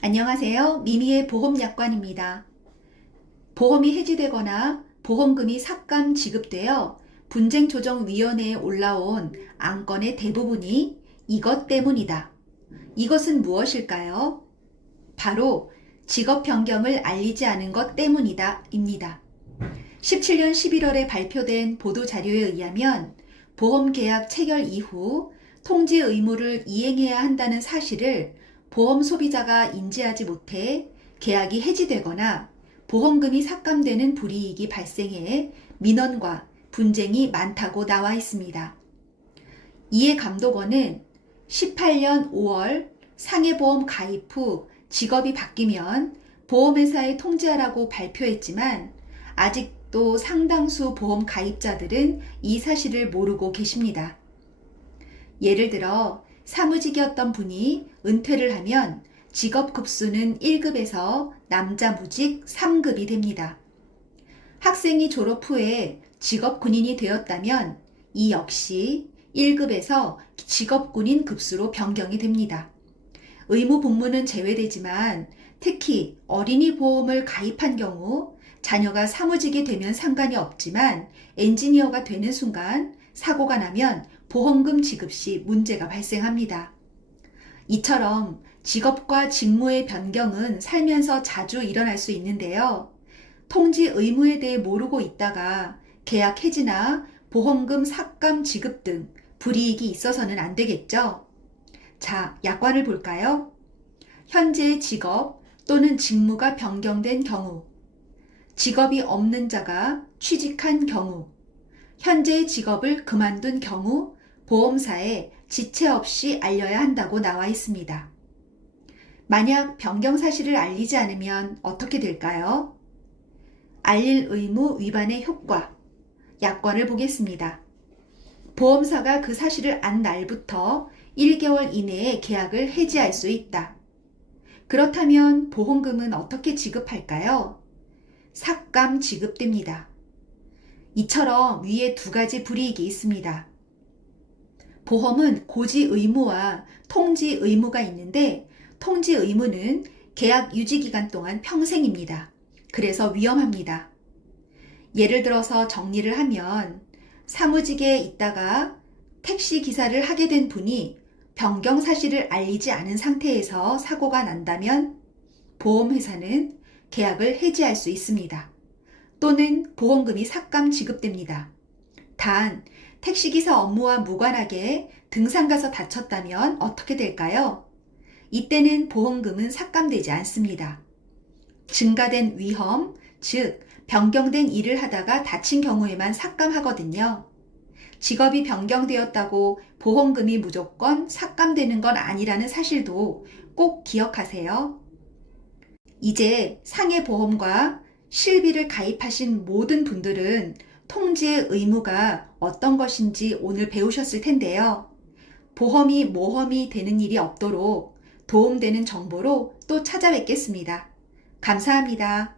안녕하세요. 미미의 보험약관입니다. 보험이 해지되거나 보험금이 삭감 지급되어 분쟁조정위원회에 올라온 안건의 대부분이 이것 때문이다. 이것은 무엇일까요? 바로 직업 변경을 알리지 않은 것 때문이다 입니다. 17년 11월에 발표된 보도자료에 의하면 보험계약 체결 이후 통지 의무를 이행해야 한다는 사실을 보험 소비자가 인지하지 못해 계약이 해지되거나 보험금이 삭감되는 불이익이 발생해 민원과 분쟁이 많다고 나와 있습니다. 이에 감독원은 18년 5월 상해보험 가입 후 직업이 바뀌면 보험회사에 통지하라고 발표했지만 아직도 상당수 보험 가입자들은 이 사실을 모르고 계십니다. 예를 들어 사무직이었던 분이 은퇴를 하면 직업 급수는 1급에서 남자 무직 3급이 됩니다. 학생이 졸업 후에 직업 군인이 되었다면 이 역시 1급에서 직업 군인 급수로 변경이 됩니다. 의무 복무는 제외되지만 특히 어린이 보험을 가입한 경우 자녀가 사무직이 되면 상관이 없지만 엔지니어가 되는 순간 사고가 나면 보험금 지급 시 문제가 발생합니다. 이처럼 직업과 직무의 변경은 살면서 자주 일어날 수 있는데요. 통지 의무에 대해 모르고 있다가 계약 해지나 보험금 삭감 지급 등 불이익이 있어서는 안 되겠죠? 자, 약관을 볼까요? 현재의 직업 또는 직무가 변경된 경우, 직업이 없는 자가 취직한 경우, 현재의 직업을 그만둔 경우 보험사에 지체 없이 알려야 한다고 나와 있습니다. 만약 변경 사실을 알리지 않으면 어떻게 될까요? 알릴 의무 위반의 효과, 약관을 보겠습니다. 보험사가 그 사실을 안 날부터 1개월 이내에 계약을 해지할 수 있다. 그렇다면 보험금은 어떻게 지급할까요? 삭감 지급됩니다. 이처럼 위에 두 가지 불이익이 있습니다. 보험은 고지 의무와 통지 의무가 있는데 통지 의무는 계약 유지 기간 동안 평생입니다. 그래서 위험합니다. 예를 들어서 정리를 하면 사무직에 있다가 택시 기사를 하게 된 분이 변경 사실을 알리지 않은 상태에서 사고가 난다면 보험회사는 계약을 해지할 수 있습니다. 또는 보험금이 삭감 지급됩니다. 단, 택시기사 업무와 무관하게 등산 가서 다쳤다면 어떻게 될까요? 이때는 보험금은 삭감되지 않습니다. 증가된 위험, 즉 변경된 일을 하다가 다친 경우에만 삭감하거든요. 직업이 변경되었다고 보험금이 무조건 삭감되는 건 아니라는 사실도 꼭 기억하세요. 이제 상해보험과 실비를 가입하신 모든 분들은 통지의 의무가 어떤 것인지 오늘 배우셨을 텐데요. 보험이 모험이 되는 일이 없도록 도움되는 정보로 또 찾아뵙겠습니다. 감사합니다.